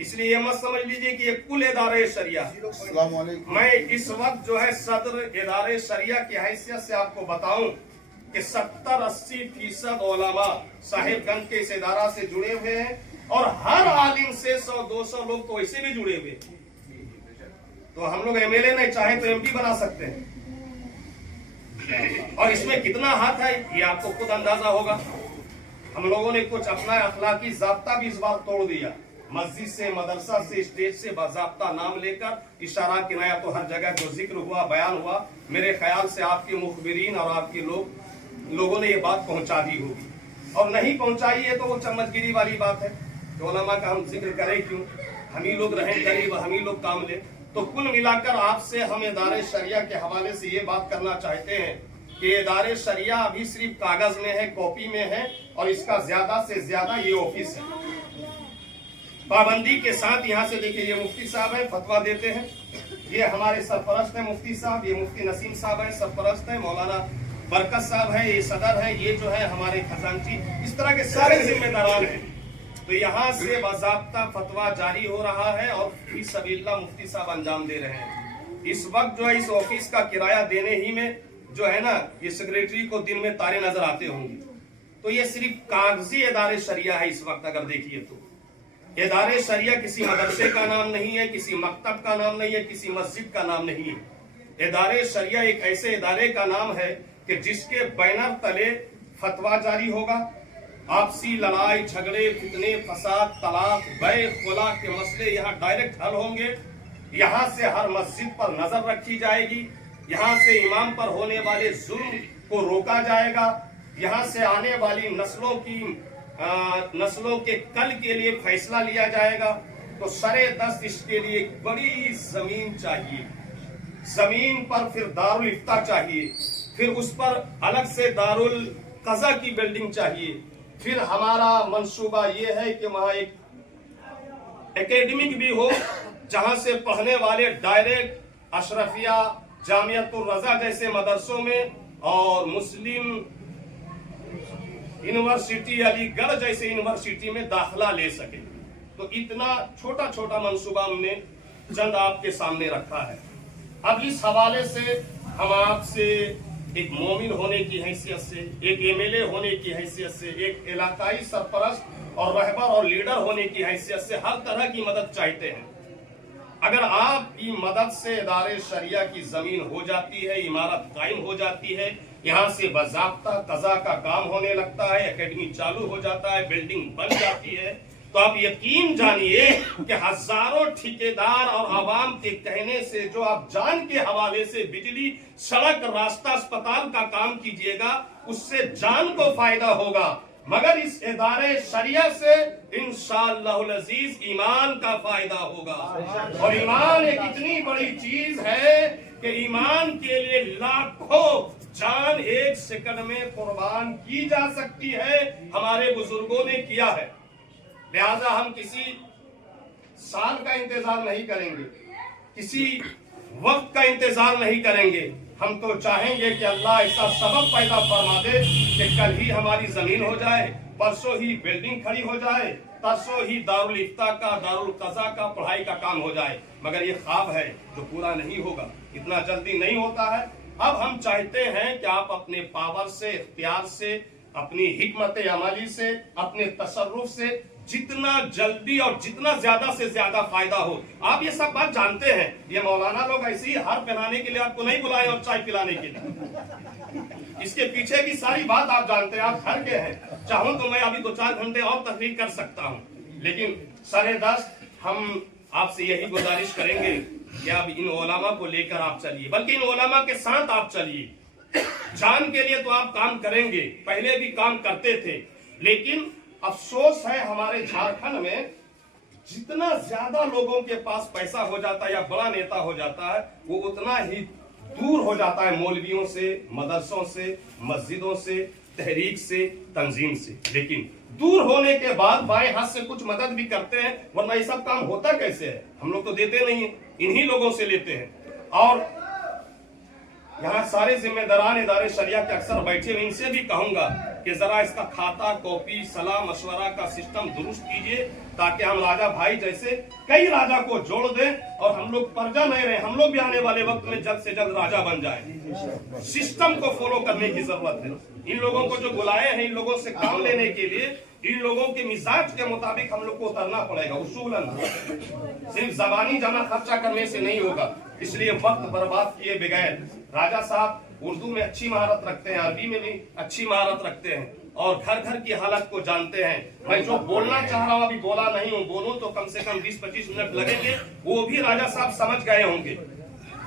इसलिए ये मत समझ लीजिए कि ये कुल इदारे शरिया। मैं इस वक्त जो है सदर इदारे शरिया की हैसियत से आपको बताऊं कि 70-80% उलमा साहिबगंज के इस इदारा से जुड़े हुए हैं और हर आलिम से 100-200 लोग तो वैसे भी जुड़े हुए। तो हम लोग एमएलए नहीं चाहे तो एमपी बना सकते हैं। और इसमें कितना हाथ है ये आपको खुद अंदाजा होगा। हम लोगों ने कुछ अपना अखलाकी ज़ाब्ता भी इस बार तोड़ दिया। मस्जिद से, मदरसा से, स्टेज से बाज़ाब्ता नाम लेकर इशारा किनाया तो हर जगह जो जिक्र हुआ, बयान हुआ, मेरे ख्याल से आपके मुखबिरीन और आपके लोगों ने ये बात पहुंचा दी होगी। और नहीं पहुंचाई है तो वो चम्मचगिरी वाली बात है कि उलमा का हम जिक्र करें क्यों, हम ही लोग रहें करीब, हम ही लोग काम ले। तो कुल मिलाकर आपसे हम इदारे शरिया के हवाले से ये बात करना चाहते हैं कि इदारे शरिया अभी सिर्फ कागज में है, कॉपी में है और इसका ज्यादा से ज्यादा ये ऑफिस है। पाबंदी के साथ यहाँ से देखिए ये मुफ्ती साहब है, फतवा देते हैं। ये हमारे सरपरस्त है मुफ्ती साहब, ये मुफ्ती नसीम साहब है सरपरस्त है, मौलाना बरकत साहब है, ये सदर है, ये जो है हमारे खजांची, इस तरह के सारे जिम्मेदारान हैं। तो यहाँ से बाज़ाब्ता फतवा जारी हो रहा है और फी सबील्लाह मुफ्ती साहब अंजाम दे रहे हैं। इस वक्त जो है इस ऑफिस का किराया देने ही में जो है ना, ये सेक्रेटरी को दिन में तारे नजर आते होंगे। तो ये सिर्फ कागजी इदारे शरिया है इस वक्त। अगर देखिए तो इदारे शरिया किसी मदरसे का नाम नहीं है, किसी मकतब का नाम नहीं है, किसी मस्जिद का नाम नहीं है। इदारे शरिया एक ऐसे इदारे का नाम है कि जिसके बैनर तले फतवा जारी होगा, आपसी लड़ाई झगड़े, फितने, फसाद, तलाक, बै खुला के मसले यहाँ डायरेक्ट हल होंगे। यहाँ से हर मस्जिद पर नजर रखी जाएगी, यहाँ से इमाम पर होने वाले जुल्म को रोका जाएगा, यहाँ से आने वाली नस्लों के कल के लिए फैसला लिया जाएगा। तो सरे दस्त इसके लिए एक बड़ी जमीन चाहिए, जमीन पर फिर दारुल इफ्ता चाहिए, फिर उस पर अलग से दारुल कज़ा की बिल्डिंग चाहिए। फिर हमारा मंसूबा ये है कि वहां एक एकेडमिक भी हो जहां से पढ़ने वाले डायरेक्ट अशरफिया, जामियतुर रजा जैसे मदरसों में और मुस्लिम यूनिवर्सिटी, अलीगढ़ जैसे यूनिवर्सिटी में दाखिला ले सके। तो इतना छोटा छोटा मंसूबा हमने चंद आपके सामने रखा है। अब इस हवाले से हम आपसे एक मोमिन होने की हैसियत से, एक एमएलए होने की हैसियत से, एक इलाकाई सरपरस्त और रहबर और लीडर होने की हैसियत से हर तरह की मदद चाहते हैं। अगर आपकी मदद से इदारे शरिया की जमीन हो जाती है, इमारत कायम हो जाती है, यहाँ से बाज़ाब्ता कज़ा का काम होने लगता है, एकेडमी चालू हो जाता है, बिल्डिंग बन जाती है, तो आप यकीन जानिए कि हजारों ठेकेदार और आवाम के कहने से जो आप जान के हवाले से बिजली, सड़क, रास्ता, अस्पताल का काम कीजिएगा, उससे जान को फायदा होगा, मगर इस इदारे शरिया से इंशाअल्लाहुल अजीज ईमान का फायदा होगा। और ईमान एक इतनी बड़ी चीज है कि ईमान के लिए लाखों जान एक सेकंड में कुर्बान की जा सकती है। हमारे बुजुर्गों ने किया है, लिहाजा हम किसी साल का इंतजार नहीं करेंगे, किसी वक्त का इंतजार नहीं करेंगे। हम तो चाहेंगे कि अल्लाह ऐसा सबब पैदा फरमा दे कि कल ही हमारी जमीन हो जाए, परसों ही बिल्डिंग खड़ी हो जाए, परसों ही दारुल इफ्ता का, दारुल कज़ा का, पढ़ाई का काम हो जाए। मगर ये ख्वाब है जो पूरा नहीं होगा, इतना जल्दी नहीं होता है। अब हम चाहते हैं कि आप अपने पावर से, इख्तियार से, अपनी हिकमत अमली से, अपने तसर्रुफ से जितना जल्दी और जितना ज्यादा से ज्यादा फायदा हो। आप ये सब बात जानते हैं, ये मौलाना लोग ऐसे ही हार पहनाने के लिए आपको नहीं बुलाए और चाय पिलाने के लिए। इसके पीछे की सारी बात आप जानते हैं, आप घर के हैं। चाहूं तो मैं अभी 2-4 घंटे और तकरीर कर सकता हूं, लेकिन सरे दस्त हम आपसे यही गुजारिश करेंगे कि आप इन उलमा को लेकर आप चलिए, बल्कि इन उलमा के साथ आप चलिए। जान के लिए तो आप काम करेंगे, पहले भी काम करते थे, लेकिन अफसोस है हमारे झारखंड में जितना ज्यादा लोगों के पास पैसा हो जाता है या बड़ा नेता हो जाता है, वो उतना ही दूर हो जाता है मौलवियों से, मदरसों से, मस्जिदों से, तहरीक से, तंजीम से। लेकिन दूर होने के बाद बाएं हाथ से कुछ मदद भी करते हैं, वरना ये सब काम होता कैसे है? हम लोग तो देते नहीं है, इन्हीं लोगों से लेते हैं। और यहाँ सारे जिम्मेदारान इदारे शरिया के अक्सर बैठे हुए, इनसे भी कहूंगा کہ ذرا اس کا کھاتا کاپی صلاح مشورہ کا سسٹم درست کیجئے تاکہ ہم راجا بھائی جیسے کئی راجا کو جوڑ دیں اور ہم لوگ پرجا نہیں رہے، ہم لوگ بھی آنے والے وقت میں جلد سے جلد راجا بن جائیں۔ سسٹم کو فالو کرنے کی ضرورت ہے۔ ان لوگوں کو جو بلائے ہیں ان لوگوں سے کام لینے کے لیے ان لوگوں کے مزاج کے مطابق ہم لوگ کو اترنا پڑے گا، اصولاً صرف زبانی جمع خرچہ کرنے سے نہیں ہوگا۔ اس لیے وقت برباد کیے بغیر راجا صاحب اردو میں اچھی مہارت رکھتے ہیں، عربی میں بھی اچھی مہارت رکھتے ہیں اور گھر گھر کی حالت کو جانتے ہیں۔ میں جو بولنا چاہ رہا ہوں ابھی بولا نہیں ہوں، بولوں تو کم سے کم 20-25 منٹ لگیں گے، وہ بھی راجا صاحب سمجھ گئے ہوں گے۔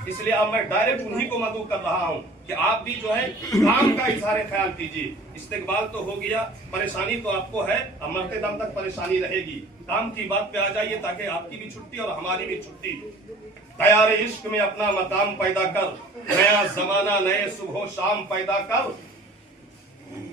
اس لیے اب میں ڈائریکٹ انہی کو مدعو کر رہا ہوں کہ آپ بھی جو ہے کام کا اظہار خیال کیجیے۔ استقبال تو ہو گیا، پریشانی تو آپ کو ہے، اب مرتے دم تک پریشانی رہے گی۔ کام کی بات پہ آ جائیے تاکہ آپ کی بھی چھٹی اور ہماری بھی چھٹی۔ تیار عشق میں اپنا مقام پیدا کر، نیا زمانہ نئے صبح و شام پیدا کر،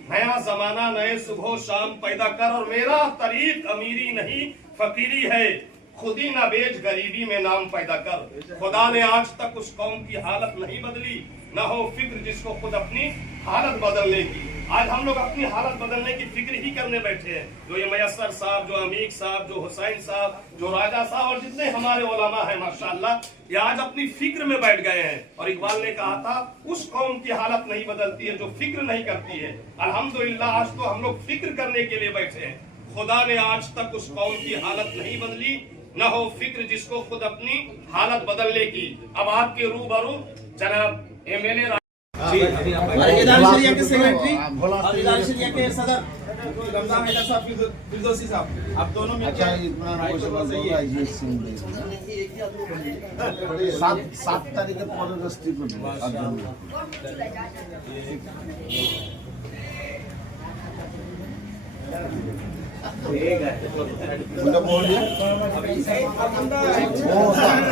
نیا زمانہ نئے صبح و شام پیدا کر، اور میرا طریق امیری نہیں فقیری ہے، خود ہی نہ بیچ غریبی میں نام پیدا کر۔ خدا نے آج تک اس قوم کی حالت نہیں بدلی، نہ ہو فکر جس کو خود اپنی حالت بدلنے کی۔ آج ہم لوگ اپنی حالت بدلنے کی فکر ہی کرنے بیٹھے ہیں۔ جو یہ میسر صاحب، جو عمیق صاحب، جو حسین صاحب، جو راجہ صاحب اور جتنے ہمارے علماء ہیں ماشاءاللہ، یہ آج اپنی فکر میں بیٹھ گئے ہیں۔ اور اقبال نے کہا تھا اس قوم کی حالت نہیں بدلتی ہے جو فکر نہیں کرتی ہے۔ الحمدللہ آج تو ہم لوگ فکر کرنے کے لیے بیٹھے ہیں۔ خدا نے آج تک اس قوم کی حالت نہیں بدلی، نہ ہو فکر جس کو خود اپنی حالت بدلنے کی۔ اب آپ کے روبرو جناب MLA ادارہ شریعہ کے سیکرٹری اور ادارہ شریعہ کے صدر رمضان حیدر صاحب فردوسی صاحب، آپ دونوں میں সাত তারিখে পদযাত্রী করবো।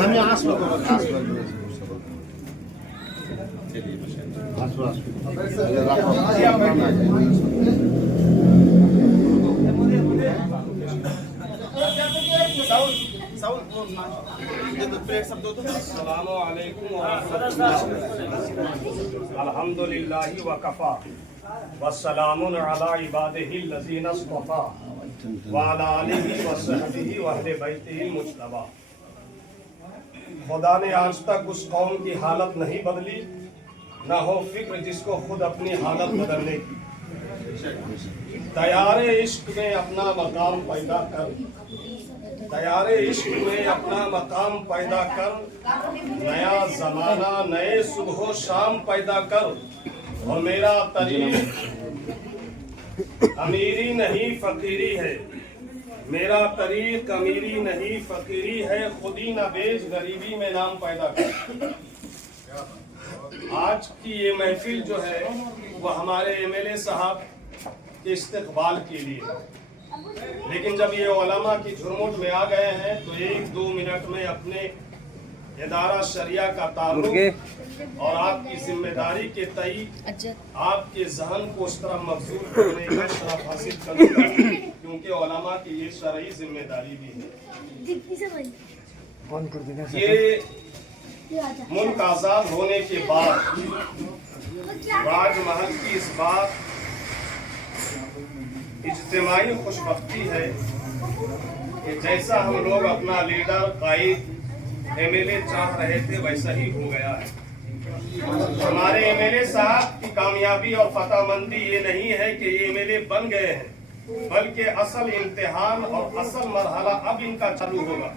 আমি আসবো الحمدللہ وکفا والسلام علی عبادہ الذین اصطفی وعلی آلہ وصحبہ واہل بیتہ المجتبی۔ خدا نے آج تک اس قوم کی حالت نہیں بدلی، نہ ہو فکر جس کو خود اپنی حالت بدلنے کی۔ تیار عشق میں اپنا مقام پیدا کر، تیار عشق میں اپنا مقام پیدا کر، نیا زمانہ نئے صبح و شام پیدا کر، اور میرا طریق امیری نہیں فقیری ہے، میرا طریق امیری نہیں فقیری ہے، خودی نہ بیچ غریبی میں نام پیدا کر۔ آج کی یہ محفل جو ہے وہ ہمارے MLA صاحب کے استقبال کے لیے، لیکن جب یہ علماء کی جھرمٹ میں آ گئے ہیں تو 1-2 منٹ میں اپنے ادارہ شریعہ کا تعلق اور آپ کی ذمہ داری کے تئیں آپ کے ذہن کو اس طرح مبذول کرنے کا شرف حاصل کروں گا، کیونکہ علماء کی یہ شرعی ذمہ داری بھی ہے۔ یہ ملک آزاد ہونے کے بعد راج محل کی اس بات اجتماعی خوش بختی ہے کہ جیسا ہم لوگ اپنا لیڈر قائد MLA چاہ رہے تھے ویسا ہی ہو گیا ہے۔ ہمارے MLA صاحب کی کامیابی اور فتح مندی یہ نہیں ہے کہ یہ MLA بن گئے ہیں، بلکہ اصل امتحان اور اصل مرحلہ اب ان کا چالو ہوگا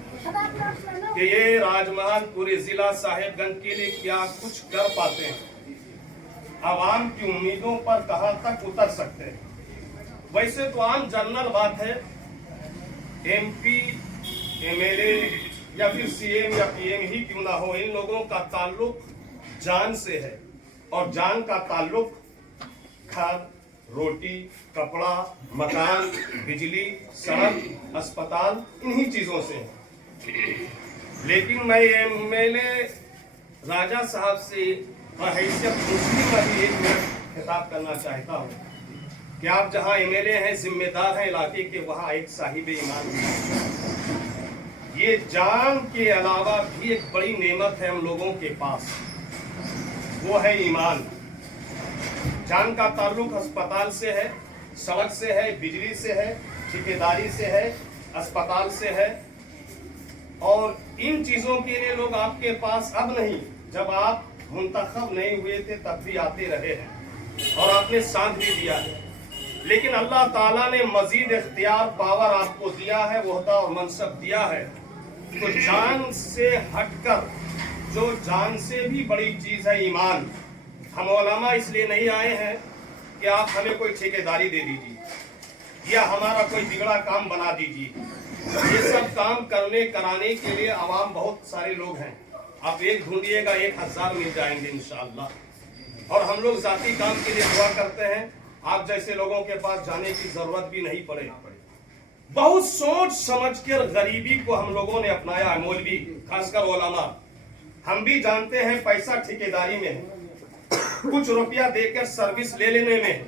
کہ یہ راج محل پورے ضلع صاحب گنج کے لیے کیا کچھ کر پاتے ہیں، عوام کی امیدوں پر کہاں تک اتر سکتے ہیں۔ ویسے تو عام جنرل بات ہے، MP MLA یا پھر CM یا PM ہی کیوں نہ ہو، ان لوگوں کا تعلق جان سے ہے، اور جان کا تعلق کھاد، روٹی، کپڑا، مکان، بجلی، سڑک، اسپتال، انہی چیزوں سے ہے۔ لیکن میں MLA راجہ صاحب سے بحیثیت مسلم ابھی 1 منٹ خطاب کرنا چاہتا ہوں کہ آپ جہاں MLA ہیں، ذمہ دار ہیں علاقے کے، وہاں ایک صاحب ایمان ہیں۔ یہ جان کے علاوہ بھی ایک بڑی نعمت ہے ہم لوگوں کے پاس، وہ ہے ایمان۔ جان کا تعلق ہسپتال سے ہے، सड़क से है, बिजली से है, ठेकेदारी से है, अस्पताल से है। और इन चीजों के लिए लोग आपके पास अब नहीं, जब आप मुंतखब नहीं हुए थे तब भी आते रहे हैं और आपने साथ भी दिया है। लेकिन अल्लाह ताला ने मजीद इख्तियार पावर आपको दिया है, ओहदा और मनसब दिया है। तो जान से हटकर, जो जान से भी बड़ी चीज है ईमान, हम उलमा इसलिए नहीं आए हैं कि आप हमें कोई ठेकेदारी दे दीजिए या हमारा कोई बिगड़ा काम बना दीजिए। ये सब काम करने कराने के लिए आवाम बहुत सारे लोग हैं, आप एक ढूंढिएगा 1000 मिल जाएंगे इंशाअल्लाह। और हम लोग जाती काम के लिए दुआ करते हैं, आप जैसे लोगों के पास जाने की जरूरत भी नहीं पड़े। बहुत सोच समझ कर गरीबी को हम लोगों ने अपनाया है, मौलवी खासकर उलमा। हम भी जानते हैं पैसा ठेकेदारी में है, कुछ रुपया देकर सर्विस ले लेने में है,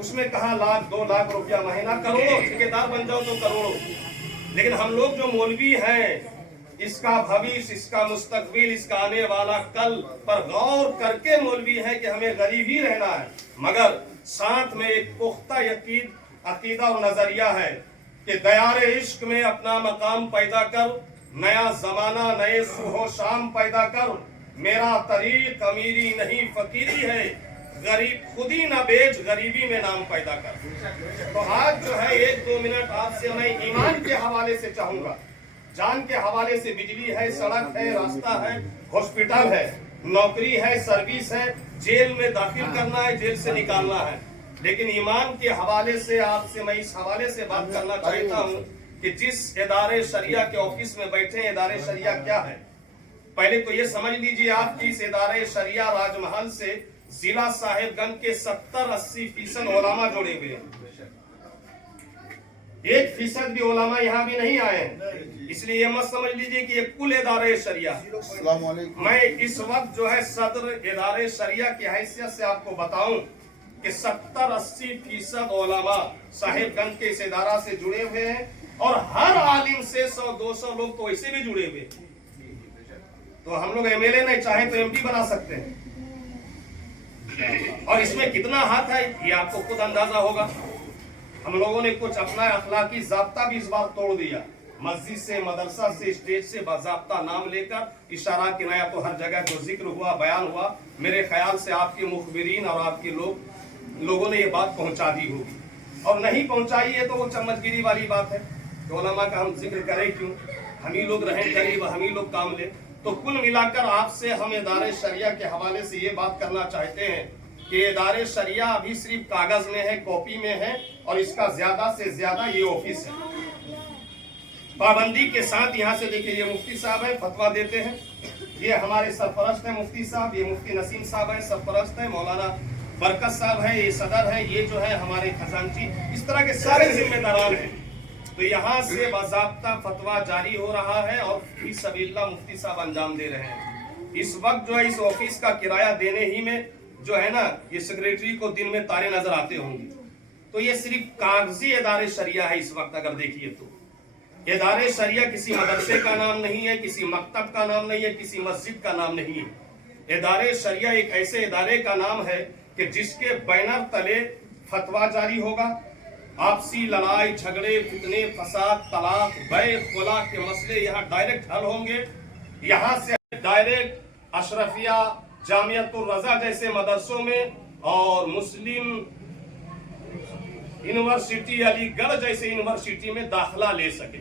उसमें कहा लाख 2 लाख रुपया महीना, करोड़ों, ठेकेदार बन जाओ तो करोड़ों। लेकिन हम लोग जो मौलवी हैं, इसका भविष्य, इसका मुस्तकबिल, इसका आने वाला कल पर गौर करके मौलवी है कि हमें गरीब ही रहना है, मगर साथ में एक पुख्ता यकीन, अकीदा और नजरिया है कि दयारे इश्क में अपना मकाम पैदा कर, नया जमाना नए सुबह शाम पैदा कर, मेरा तरीक अमीरी नहीं फकीरी है, गरीब खुद ही ना बेच, गरीबी में नाम पैदा कर। तो आज जो है 1-2 मिनट आपसे मैं ईमान के हवाले से चाहूंगा। जान के हवाले से बिजली है, सड़क है, रास्ता है, हॉस्पिटल है, नौकरी है, सर्विस है, जेल में दाखिल करना है, जेल से निकालना है। लेकिन ईमान के हवाले से आपसे मैं इस हवाले से बात करना चाहता हूँ कि जिस इदारे शरिया के ऑफिस में बैठे, इदारे शरिया क्या है, पहले तो ये समझ लीजिए आप कि इस इदारे शरिया राजमहल से जिला साहिबगंज के 70-80% उलमा जुड़े हुए हैं। 1% भी उलमा यहाँ भी नहीं आए हैं, इसलिए ये मत समझ लीजिए कि ये कुल इदारे शरिया। मैं इस वक्त जो है सदर इदारे शरिया की हैसियत से आपको बताऊं कि 70-80% उलमा साहिबगंज के इस इदारा से जुड़े हुए हैं और हर आलिम से 100-200 लोग तो ऐसे भी जुड़े हुए। तो हम लोग MLA नहीं चाहे तो MP बना सकते हैं। और इसमें कितना हाथ है ये आपको खुद अंदाजा होगा। हम लोगों ने कुछ अपना अखलाकी ज़ाब्ता भी इस बार तोड़ दिया, मस्जिद से, मदरसा से, स्टेज से बाज़ाब्ता नाम लेकर इशारा किनाया तो हर जगह जो जिक्र हुआ, बयान हुआ, मेरे ख्याल से आपके मुखबिरीन और आपके लोगों ने ये बात पहुंचा दी होगी। और नहीं पहुंचाई है तो वो चम्मचगिरी वाली बात है कि उलमा का हम जिक्र करें क्यों, हम ही लोग रहें करीब, हम ही लोग काम ले। तो कुल मिलाकर आपसे हम इदारे शरिया के हवाले से ये बात करना चाहते हैं कि इदारे शरिया अभी सिर्फ कागज में है, कॉपी में है, और इसका ज्यादा से ज्यादा ये ऑफिस है। पाबंदी के साथ यहाँ से देखिए, ये मुफ्ती साहब है, फतवा देते हैं, ये हमारे सरपरस्त है मुफ्ती साहब, ये मुफ्ती नसीम साहब है, सरपरस्त है, मौलाना बरकत साहब है, ये सदर है, ये जो है हमारे खजांची, इस तरह के सारे जिम्मेदारान हैं। तो यहाँ से बाज़ाब्ता फतवा जारी हो रहा है और फी सबील्लाह मुफ्ती साहब अंजाम दे रहे हैं। इस वक्त जो है इस ऑफिस का किराया देने ही में जो है ना, ये सेक्रेटरी को दिन में तारे नजर आते होंगे। तो ये सिर्फ कागजी इदारे शरिया है इस वक्त। अगर देखिए तो इदारे शरिया किसी मदरसे का नाम नहीं है, किसी मकतब का नाम नहीं है, किसी मस्जिद का नाम नहीं है। इदारे शरिया एक ऐसे इदारे का नाम है कि जिसके बैनर तले फतवा जारी होगा, आपसी लड़ाई झगड़े, फितने, फसाद, तलाक, बै खुला के मसले यहाँ डायरेक्ट हल होंगे। यहाँ से डायरेक्ट अशरफिया, जामियतुर रजा जैसे मदरसों में और मुस्लिम यूनिवर्सिटी, अलीगढ़ जैसे यूनिवर्सिटी में दाखिला ले सके।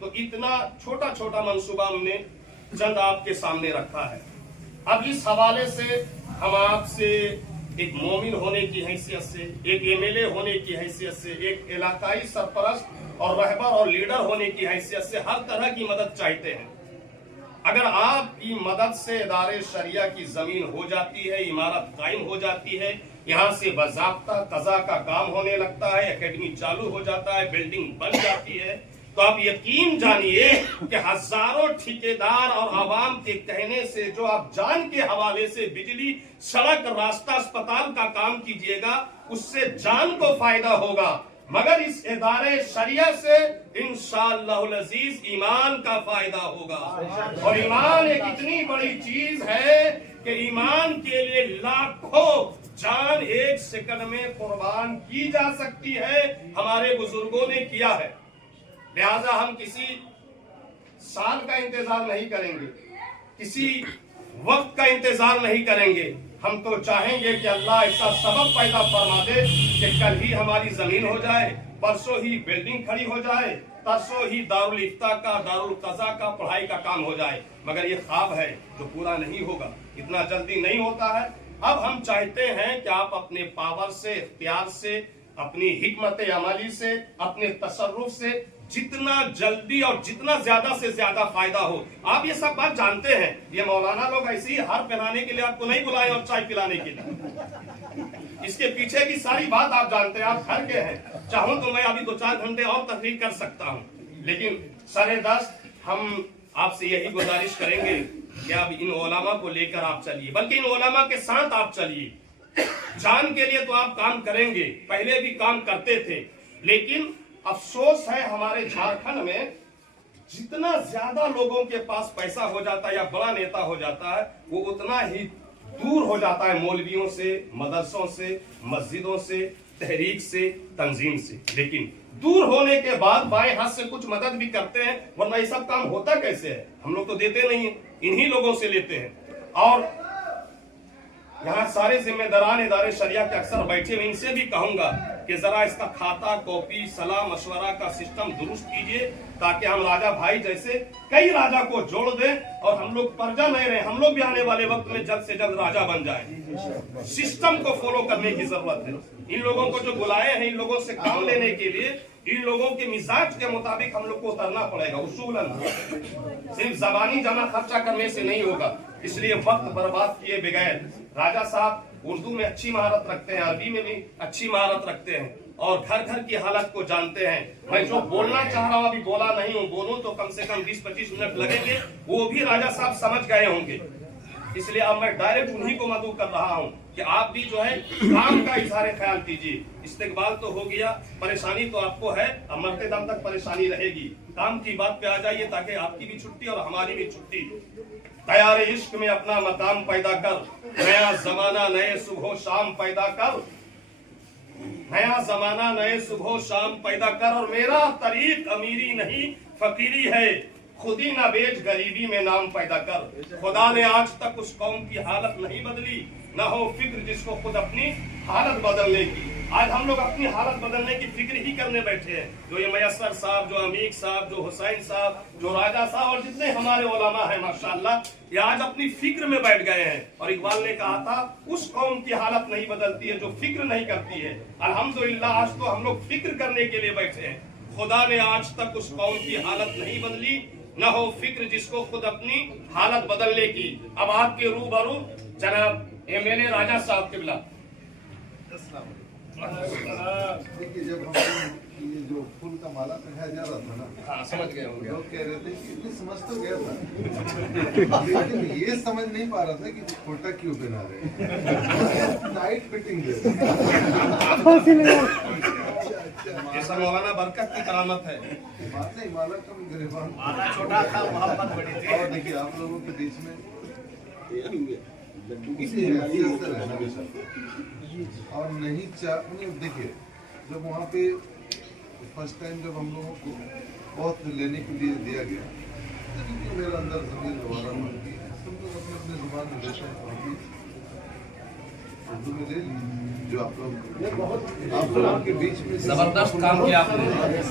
तो इतना छोटा छोटा मंसूबा हमने चंद आपके सामने रखा है। अब इस हवाले से हम आपसे एक मोमिन होने की हैसियत से, एक MLA होने की हैसियत से, एक इलाकाई सरपरस्त और रहबर और लीडर होने की हैसियत से हर तरह की मदद चाहते हैं। अगर आपकी मदद से इदारे शरिया की जमीन हो जाती है, इमारत कायम हो जाती है, यहाँ से बाज़ाब्ता कज़ा का काम होने लगता है, एकेडमी चालू हो जाता है, बिल्डिंग बन जाती है, तो आप यकीन जानिए कि हजारों ठेकेदार और आवाम के कहने से जो आप जान के हवाले से बिजली, सड़क, रास्ता, अस्पताल का काम कीजिएगा, उससे जान को फायदा होगा, मगर इस इदारे शरिया से इंशाअल्लाहुल अजीज ईमान का फायदा होगा। और ईमान एक इतनी बड़ी चीज है कि ईमान के लिए लाखों जान एक सेकंड में कुर्बान की जा सकती है, हमारे बुजुर्गों ने किया है। लिहाजा हम किसी साल का इंतजार नहीं करेंगे, किसी वक्त का इंतजार नहीं करेंगे। हम तो चाहेंगे कि अल्लाह ऐसा सबब पैदा फरमा दे कि कल ही हमारी जमीन हो जाए, परसों ही बिल्डिंग खड़ी हो जाए, परसों ही दारुल इफ्ता का, दारुल कज़ा का, पढ़ाई का काम हो जाए। मगर ये ख्वाब है जो पूरा नहीं होगा, इतना जल्दी नहीं होता है। अब हम चाहते हैं कि आप अपने पावर से, इख्तियार से, अपनी हिकमत अमली से, अपने तसर्रुफ से जितना जल्दी और जितना ज्यादा से ज्यादा फायदा हो। आप ये सब बात जानते हैं, ये मौलाना लोग ऐसे ही हार पहनाने के लिए आपको नहीं बुलाए और चाय पिलाने के लिए। इसके पीछे की सारी बात आप जानते हैं, आप घर के हैं। चाहूं तो मैं अभी 2-4 घंटे और तकरीर कर सकता हूं, लेकिन सरे दस्त हम आपसे यही गुजारिश करेंगे कि अब इन उलमा को लेकर आप चलिए, बल्कि इन उलमा के साथ आप चलिए। जान के लिए तो आप काम करेंगे, पहले भी काम करते थे, लेकिन अफसोस है हमारे झारखंड में जितना ज्यादा लोगों के पास पैसा हो जाता है या बड़ा नेता हो जाता है, वो उतना ही दूर हो जाता है मौलवियों से, मदरसों से, मस्जिदों से, तहरीक से, तंजीम से। लेकिन दूर होने के बाद बाएं हाथ से कुछ मदद भी करते हैं, वरना ये सब काम होता कैसे है? हम लोग तो देते नहीं है, इन्हीं लोगों से लेते हैं। और यहाँ सारे जिम्मेदारान इदारे शरिया के अक्सर बैठे हुए, इनसे भी कहूंगा कि जरा इसका खाता, कॉपी, सलाह मशवरा का सिस्टम दुरुस्त कीजिए, ताकि हम राजा भाई जैसे कई राजा को जोड़ दें और हम लोग प्रजा नहीं रहे, हम लोग भी आने वाले वक्त में जल्द से जल्द राजा बन जाए। सिस्टम को फॉलो करने की जरूरत है। इन लोगों को जो बुलाए हैं, इन लोगों से काम लेने के लिए, इन लोगों के मिजाज के मुताबिक हम लोग को उतरना पड़ेगा। उसूलन सिर्फ जबानी जमा खर्चा करने से नहीं होगा, इसलिए वक्त बर्बाद किए बगैर राजा साहब उर्दू में अच्छी महारत रखते हैं, अरबी में भी अच्छी महारत रखते हैं और घर घर की हालत को जानते हैं। मैं जो बोलना चाह रहा हूँ अभी बोला नहीं हूँ, बोलूं तो कम से कम 20-25 मिनट लगेंगे, वो भी राजा साहब समझ गए होंगे। इसलिए अब मैं डायरेक्ट उन्हीं को मदऊ कर रहा हूँ कि आप भी जो है काम का इजहार ख्याल कीजिए। इस्तेकबाल तो हो गया, परेशानी तो आपको है, अब मरते दम तक परेशानी रहेगी। काम की बात पे आ जाइए, ताकि आपकी भी छुट्टी और हमारी भी छुट्टी। तैयार इश्क में अपना मकाम पैदा कर, नया जमाना नए सुबह शाम पैदा कर, नया जमाना नए सुबह शाम पैदा कर। और मेरा तरीक अमीरी नहीं फकीरी है, खुदी ना बेच गरीबी में नाम पैदा कर। खुदा ने आज तक उस कौम की हालत नहीं बदली, ना हो फिक्र जिसको खुद अपनी हालत बदलने की। आज हम लोग अपनी हालत बदलने की फिक्र ही करने बैठे हैं। जो ये मयस्सर साहब, जो अमीक साहब, जो हुसैन साहब, जो राजा साहब और जितने हमारे उलमा हैं माशाअल्लाह, ये आज अपनी फिक्र में बैठ गए हैं। और इकबाल ने कहा था, उस कौम की हालत नहीं बदलती है जो फिक्र नहीं करती है। अल्हम्दुलिल्लाह आज तो हम लोग फिक्र करने के लिए बैठे हैं। खुदा ने आज तक उस कौम की हालत नहीं बदली, न हो फिक्र जिसको खुद अपनी हालत बदलने की। अब आपके रूबरू जनाब एमएलए राजा साहब किबला। देखिए, जब हम ये जो फूल का माला पहनाया जा रहा था ना, हाँ, समझ गए होंगे। लोग कह रहे थे कि ये समझ तो गया था, लेकिन ये समझ नहीं पा रहा था कि छोटा क्यों पहना रहे हैं। टाइट फिटिंग दे रहे ये सब मौलाना बरकत की करामत है। हैं। माला कम गिरफ्तार माला छोटा था, मोहब्बत बड़ी थी। और देखिए, आप लोगों के बीच में इसी हैसियत से रहना भी चाहिए। और नहीं देखिए, जब वहाँ पे फर्स्ट टाइम जब हम लोगों को बहुत लेने के लिए दिया गया, तो क्योंकि मेरा अंदर जमीन दोबारा बन गई, सब लोग अपने अपने जुबान में देते हैं, उर्दू में ले ली। जो आप लोगों के बीच में जबरदस्त काम किया आपने,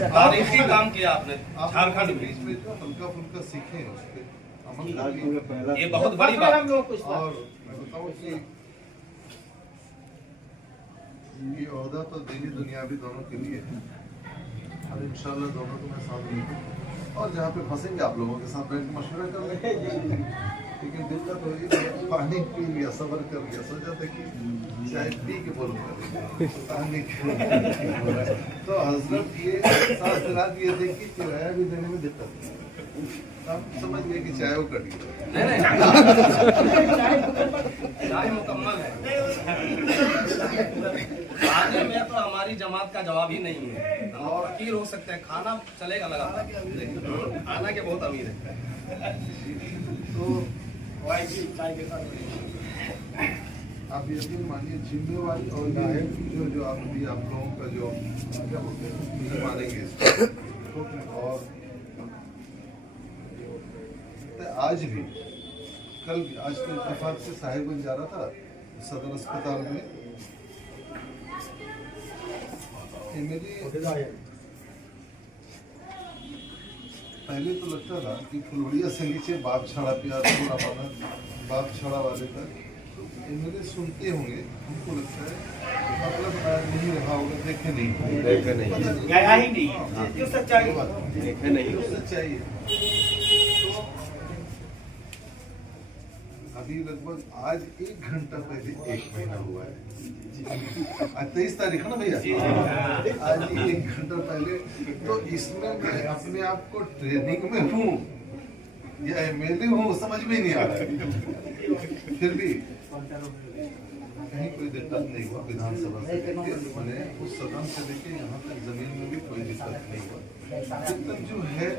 तारीखी काम किया आपने झारखंड के में। बीच में जो हल्का फुल्का सीखे उस पर अमल करिए। ये बहुत बड़ी बात। और मैं बताऊं कि ये ओहदा तो दीनी दुनियावी दोनों के लिए है, और इंशाल्लाह दोनों को मैं साथ दूंगा। और जहाँ पे फंसेंगे आप लोगों के साथ बैठ के मशवरा कर लेंगे। लेकिन दिल का तो ये पानी पी लिया, सब्र कर लिया, सोचा था कि चाय पी के बोलूंगा, पानी तो हजरत ये साथ दिला दिए थे कि किराया भी देने में दिक्कत नहीं। आप समझ गए कि चाय वो कट गई। चाय मुकम्मल है। खाने में तो हमारी जमात का जवाब ही नहीं है। और फकीर हो सकते हैं, खाना चलेगा लगातार, खाना के बहुत अमीर है। तो आप यकीन मानिए जिम्मेवारी और ये जो आप लोगों का जो क्या बोलते हैं नहीं मानेंगे इसको। और तो आज भी कल भी आज तो इत्तेफाक से साहिबगंज जा रहा था सदर अस्पताल में ये मेरी पहले तो लगता था कि फुलवड़िया से नीचे बाप छड़ा प्यार पूरा पाना बाप छड़ा वाले तक ये मेरे सुनते होंगे हमको लगता है मतलब नहीं रहा होगा देखे नहीं गया ही नहीं जो सच्चाई देखे नहीं सच्चाई है। अभी लगभग आज 1 घंटा पहले 1 महीना हुआ है आज 23 तारीख है ना भैया आज 1 घंटा पहले। तो इसमें मैं अपने आप को ट्रेनिंग में हूँ या एमएलए हूँ समझ में नहीं आ रहा है। फिर भी कहीं कोई दिक्कत नहीं हुआ विधानसभा से लेके मैंने उस सदन से लेके यहाँ तक जमीन में भी कोई दिक्कत नहीं हुआ। दिक्कत जो है